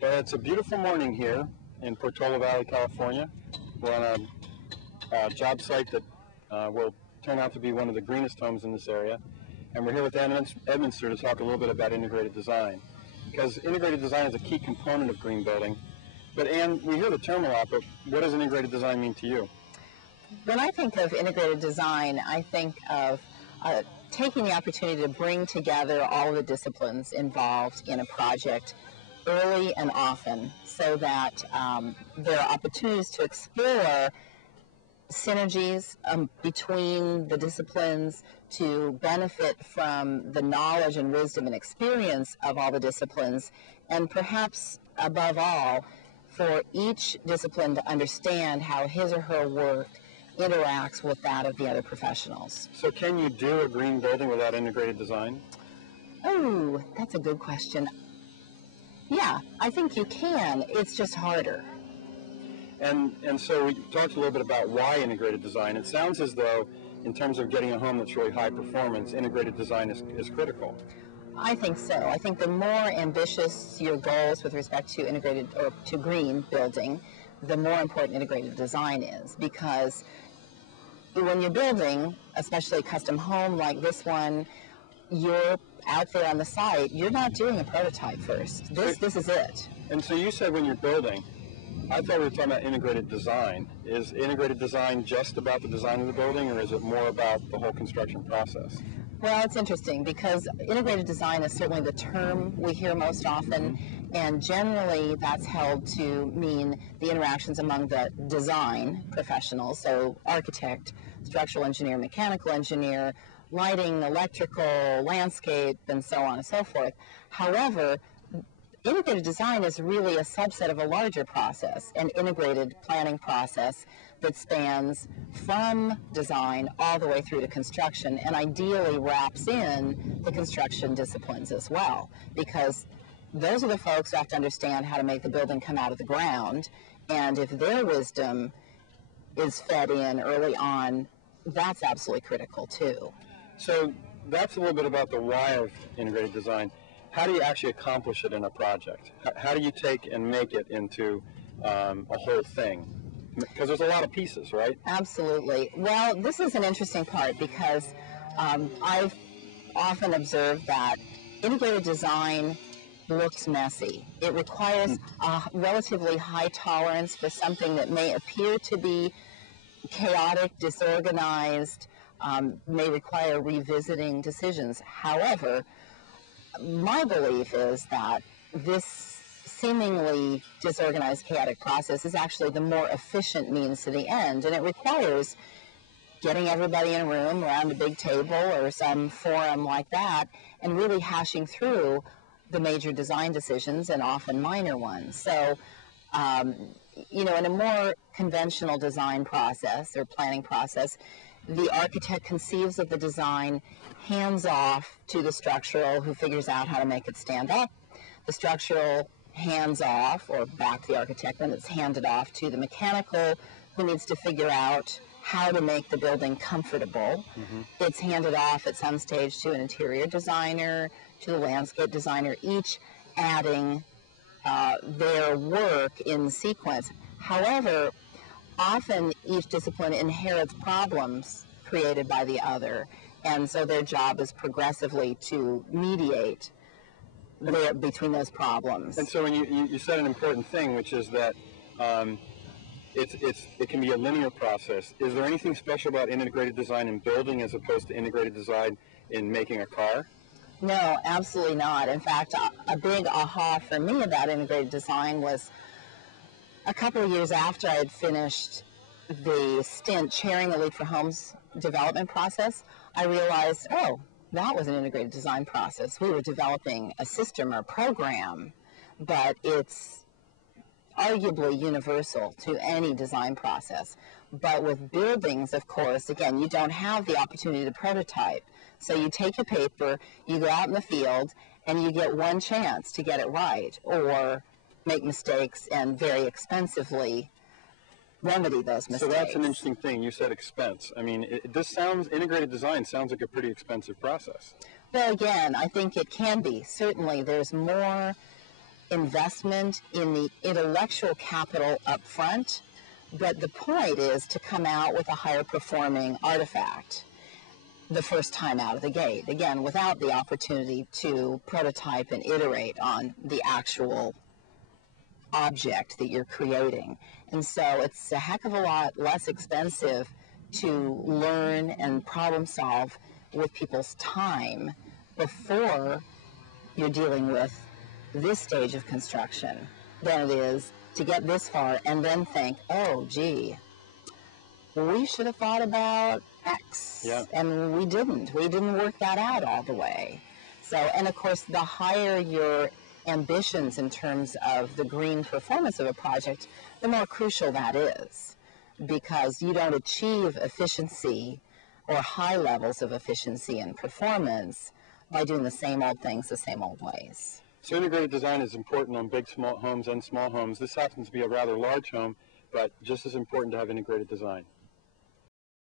Well, it's a beautiful morning here in Portola Valley, California. We're on a job site that will turn out to be one of the greenest homes in this area. And we're here with Ann Edminster to talk a little bit about integrated design. Because integrated design is a key component of green building. But Ann, we hear the term a lot, but what does integrated design mean to you? When I think of integrated design, I think of taking the opportunity to bring together all of the disciplines involved in a project early and often, so that there are opportunities to explore synergies between the disciplines, to benefit from the knowledge and wisdom and experience of all the disciplines, and perhaps above all, for each discipline to understand how his or her work interacts with that of the other professionals. So can you do a green building without integrated design? Oh, that's a good question. Yeah, I think you can. It's just harder. And so we talked a little bit about why integrated design. It sounds as though, in terms of getting a home that's really high performance, integrated design is critical. I think so. I think the more ambitious your goals with respect to integrated or to green building, the more important integrated design is, because when you're building, especially a custom home like this one, you're out there on the site, you're not doing a prototype first. This is it. And so you said when you're building, I thought we were talking about integrated design. Is integrated design just about the design of the building, or is it more about the whole construction process? Well, it's interesting because integrated design is certainly the term we hear most often, and generally that's held to mean the interactions among the design professionals, so architect, structural engineer, mechanical engineer, lighting, electrical, landscape, and so on and so forth. However, integrated design is really a subset of a larger process, an integrated planning process that spans from design all the way through to construction, and ideally wraps in the construction disciplines as well, because those are the folks who have to understand how to make the building come out of the ground, and if their wisdom is fed in early on, that's absolutely critical too. So that's a little bit about the why of integrated design. How do you actually accomplish it in a project? How do you take and make it into a whole thing? Because there's a lot of pieces, right? Absolutely. Well, this is an interesting part because I've often observed that integrated design looks messy. It requires a relatively high tolerance for something that may appear to be chaotic, disorganized, may require revisiting decisions. However, my belief is that this seemingly disorganized, chaotic process is actually the more efficient means to the end, and it requires getting everybody in a room around a big table or some forum like that and really hashing through the major design decisions and often minor ones. So, in a more conventional design process or planning process, the architect conceives of the design, hands off to the structural who figures out how to make it stand up. The structural hands off, or back to the architect, and it's handed off to the mechanical who needs to figure out how to make the building comfortable. It's handed off at some stage to an interior designer, to the landscape designer, each adding their work in sequence. However, often each discipline inherits problems created by the other, and so their job is progressively to mediate between those problems. And so when you said an important thing, which is that it can be a linear process. Is there anything special about integrated design in building as opposed to integrated design in making a car? No, absolutely not. In fact, a big aha for me about integrated design was a couple of years after I had finished the stint chairing the Lead for Homes development process. I realized, that was an integrated design process. We were developing a system or program, but it's arguably universal to any design process. But with buildings, of course, again, you don't have the opportunity to prototype. So you take your paper, you go out in the field, and you get one chance to get it right, or make mistakes and very expensively remedy those mistakes. So that's an interesting thing. You said expense. I mean, integrated design sounds like a pretty expensive process. Well, again, I think it can be. Certainly, there's more investment in the intellectual capital up front, but the point is to come out with a higher performing artifact the first time out of the gate, again, without the opportunity to prototype and iterate on the actual object that you're creating. And so it's a heck of a lot less expensive to learn and problem solve with people's time before you're dealing with this stage of construction than it is to get this far and then think, oh, gee, we should have thought about X. Yeah. And we didn't. We didn't work that out all the way. So, and of course, the higher your ambitions in terms of the green performance of a project, the more crucial that is, because you don't achieve efficiency or high levels of efficiency and performance by doing the same old things the same old ways. So integrated design is important on big small homes and small homes. This happens to be a rather large home, but just as important to have integrated design.